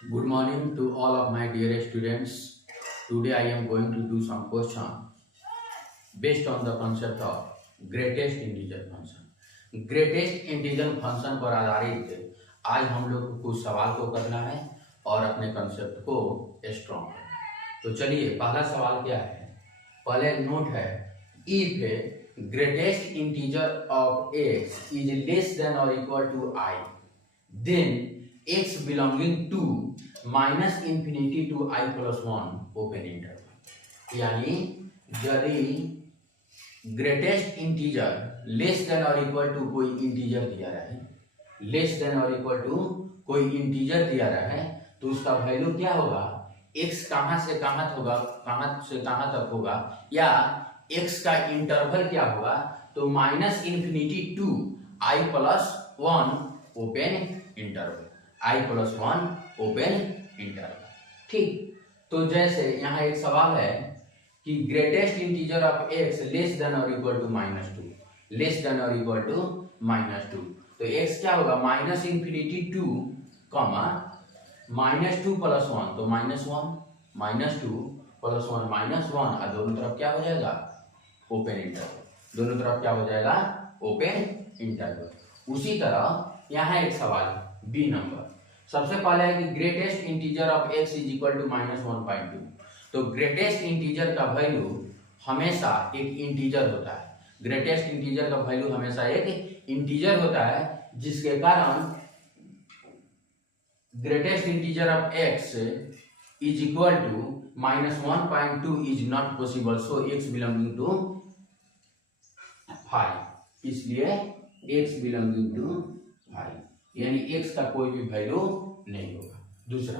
Good morning to all of my dear students. Today I am going to do some question based on the concept of greatest integer function. Greatest integer function पर आधारित आज हम लोग को कुछ सवाल को करना है और अपने कंसेप्ट को स्ट्रॉन्ग करना है। तो चलिए पहला सवाल क्या है, पहले नोट है, if greatest integer of x is less than और equal to i, then x belonging to minus infinity to i plus one open interval. यानी यदि ग्रेटेस्ट इंटीजर लेस देन और इक्वल टू कोई इंटीजर दिया रहे, less than और equal to कोई integer दिया रहे, तो उसका वैल्यू क्या होगा, x कहां से कहां होगा, कहां से कहां तक होगा, या x का इंटरवल क्या होगा, तो minus infinity to i plus one open interval, i plus one open interval. ठीक, तो जैसे यहाँ एक सवाल है कि greatest integer of x less than और equal to minus two, less than और इक्वल टू माइनस टू, तो x क्या होगा, minus infinity to comma minus two plus one, तो minus one, minus two plus one minus one, और दोनों तरफ क्या हो जाएगा, ओपन इंटरवल, दोनों तरफ क्या हो जाएगा, ओपन इंटरवल। उसी तरह यहाँ एक सवाल बी नंबर, सबसे पहले है कि greatest integer of x is equal to minus 1.2, तो ग्रेटेस्ट इंटीजर का वैल्यू हमेशा एक इंटीजर होता है, ग्रेटेस्ट इंटीजर का वैल्यू हमेशा एक इंटीजर होता है, जिसके कारण greatest integer of x is equal to minus 1.2 is not possible, so x belonging to 5, इसलिए x बिलोंगिंग टू 5, यानी x का कोई भी वैल्यू नहीं होगा। दूसरा,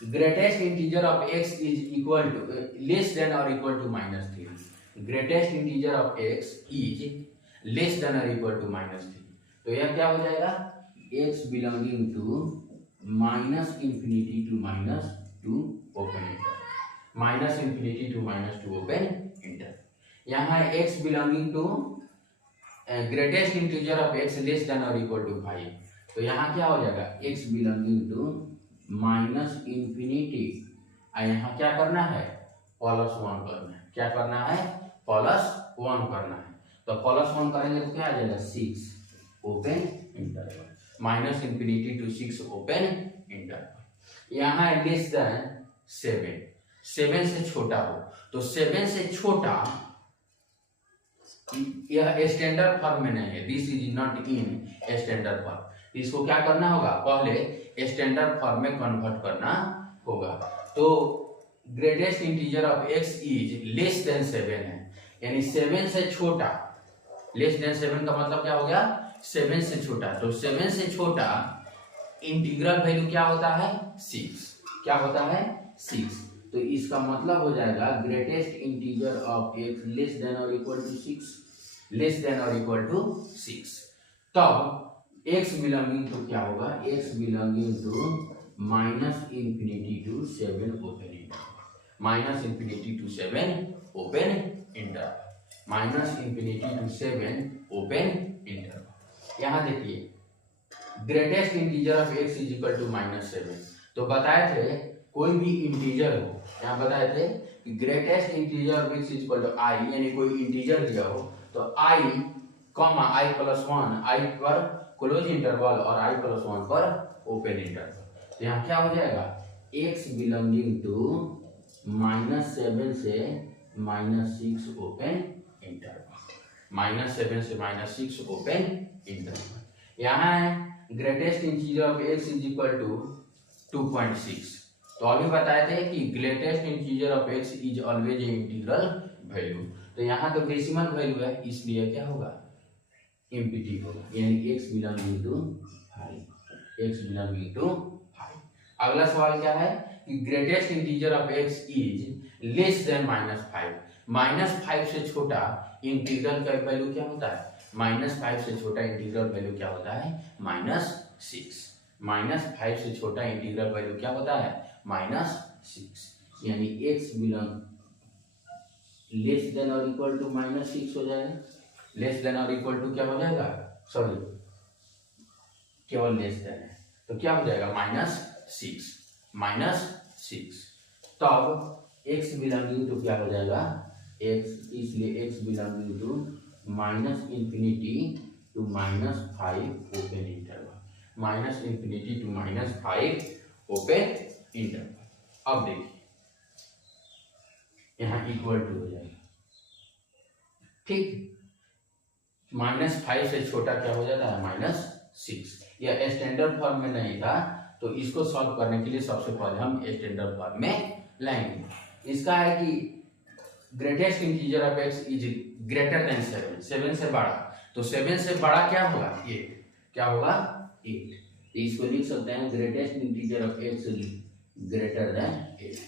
greatest integer of x is equal to less than और equal to minus 3, greatest integer of x is less than और इक्वल टू माइनस 3, तो यह क्या हो जाएगा, x belonging to minus infinity to minus 2 open inter, minus infinity to minus 2 open inter. यहाँ x belonging to greatest integer of x less than और equal to 5, तो यहाँ क्या हो जाएगा, x belonging to minus infinity, यहाँ क्या करना है, प्लस वन करना है, क्या करना है, प्लस वन करना है, तो प्लस वन करेंगे तो क्या आ जाएगा, 6 open interval, minus infinity to 6 open interval. यहाँ है लेस देन 7, 7 से छोटा हो, तो 7 से छोटा यह स्टैंडर्ड फॉर्म में नहीं है, this is not in standard form, इसको क्या करना होगा, पहले स्टैंडर्ड फॉर्म में कन्वर्ट करना होगा। तो greatest integer of x is less then 7 है, यानी 7 से छोटा, लेस देन 7 का मतलब क्या हो गया, 7 से छोटा, तो 7 से छोटा इंटीग्रल वैल्यू क्या होता है, 6, क्या होता है, 6, तो इसका मतलब हो जाएगा greatest integer of x less than और इक्वल टू 6, लेस देन और इक्वल टू 6, तब x बिलोंगिंग टू क्या होगा, x belonging to minus infinity to 7 open interval, minus infinity to 7 open interval, minus infinity to 7 open interval. यहाँ देखिए greatest integer of x is equal to minus 7, तो बताए थे कोई भी इंटीजर हो, यहाँ बताए थे कि greatest integer of x is equal to i, यानी कोई इंटीजर दिया हो तो i comma i plus one, i पर क्लोज इंटरवल और i प्लस वन पर ओपन इंटरवल, तो यहाँ क्या हो जाएगा, x बिलोंगिंग टू माइनस 7 से माइनस 6 ओपन इंटरवल, माइनस 7 से माइनस 6 ओपन इंटरवल। यहाँ है greatest integer of x is equal to 2.6, तो अभी बताए थे कि greatest integer of x is always a integral value, तो यहाँ तो डेसिमल वैल्यू है, इसलिए क्या होगा, एम्प्टी होगा, यानी x belonging to 5, x belonging to 5। अगला सवाल क्या है कि greatest integer of x is less than minus 5, minus 5 से छोटा इंटीग्रल का वैल्यू क्या होता है, माइनस 5 से छोटा इंटीग्रल वैल्यू क्या होता है, माइनस 6, माइनस 5 से छोटा इंटीग्रल वैल्यू क्या होता है, माइनस 6, यानी x बिलोंग लेस देन और इक्वल टू माइनस 6 हो जाएगा, लेस देन और इक्वल टू क्या हो जाएगा, सॉरी केवल लेस देन है, तो क्या हो जाएगा, -6, -6। तब x बिलोंगिंग टू क्या हो जाएगा, x, इसलिए x belonging to -infinity to -5 open interval, -infinity to -5 open interval. अब देखिए यहाँ इक्वल टू हो जाएगा, ठीक। -5 से छोटा क्या हो जाता है, -6। यह स्टैंडर्ड फॉर्म में नहीं था, तो इसको सॉल्व करने के लिए सबसे पहले हम स्टैंडर्ड फॉर्म में लाएंगे। इसका है कि greatest integer of x is greater then 7, 7 से बड़ा, तो 7 से बड़ा क्या होगा, 8, क्या होगा 8। तो इसको लिख सकते हैं greatest integer of x is greater then 8,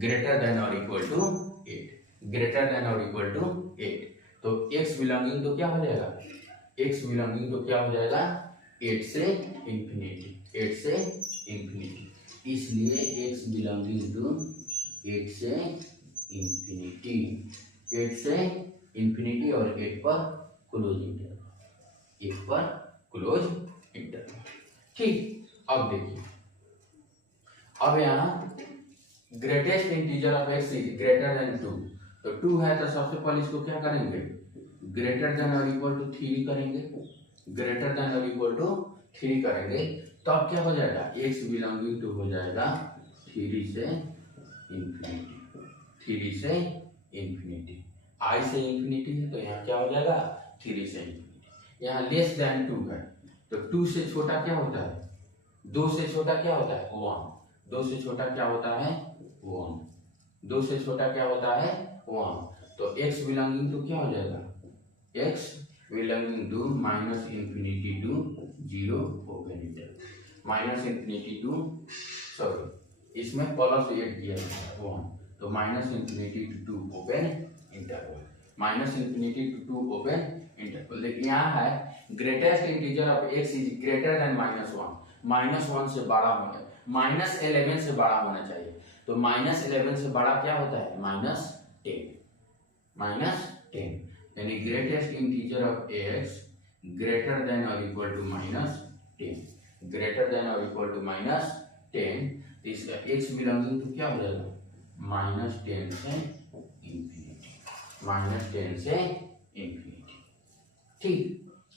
greater than और इक्वल टू 8, ग्रेटर देन और इक्वल टू 8। तो x बिलोंगिंग तो क्या हो जाएगा, x बिलोंगिंग तो क्या हो जाएगा 8 से इंफिनिटी, 8 से इंफिनिटी, इसलिए x बिलोंगिंग टू 8 से इंफिनिटी, 8 से इंफिनिटी और 8 पर क्लोज इंटरवल, 8 पर क्लोज इंटरवल, ठीक। अब देखिए, अब यहाँ greatest integer of x is greater then 2, तो 2 है तो सबसे पहले इसको क्या करेंगे, ग्रेटर देन और इक्वल टू 3 करेंगे, ग्रेटर देन और इक्वल टू 3 करेंगे, तो अब क्या हो जाएगा, x बिलोंगिंग टू हो जाएगा 3 से इंफिनिटी, 3 से इंफिनिटी, i से इंफिनिटी है तो यहाँ क्या हो जाएगा 3 से इंफिनिटी। यहाँ लेस देन 2 है, तो 2 से छोटा क्या होता है, 2 से छोटा क्या होता है 1, 2 से छोटा क्या होता है 1, 2 से छोटा क्या होता है 1, तो x बिलोंगिंग टू क्या हो जाएगा, x belonging to -infinity to 0 open interval, -infinity to, sorry इसमें +8 किया गया 1, तो -infinity to 2 open interval, -infinity to 2 open interval. देखिए यहाँ है greatest integer of x is greater than -1, -1 से बड़ा होना, -11 से बड़ा होना चाहिए, तो -11 से बड़ा क्या होता है -10, -10, यानी greatest integer of x greater than और इक्वल टू -10, ग्रेटर देन और इक्वल टू -10, तो इसका x बिलोंगिंग टू क्या हो जाएगा -10 से इंफिनिटी, -10 से इंफिनिटी, ठीक।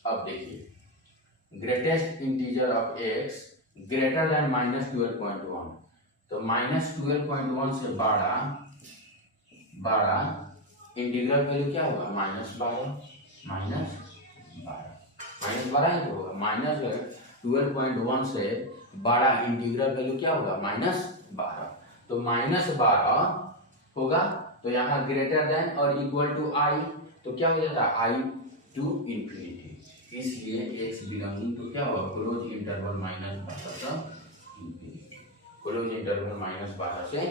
अब देखिए greatest integer of x greater than -12.1, तो -12.1 से बड़ा इंटीग्रल वैल्यू क्या होगा -12, -12 ही तो होगा, -12.1 से बड़ा इंटीग्रल वैल्यू क्या होगा -12, तो -12 होगा, तो यहाँ ग्रेटर देन और इक्वल टू i, तो क्या हो जाता है i टू इंफिनिटी, इसलिए x बिलोंगिंग टू क्या होगा क्लोज इंटरवल -12 से इंफिनिटी, क्लोज इंटरवल -12 से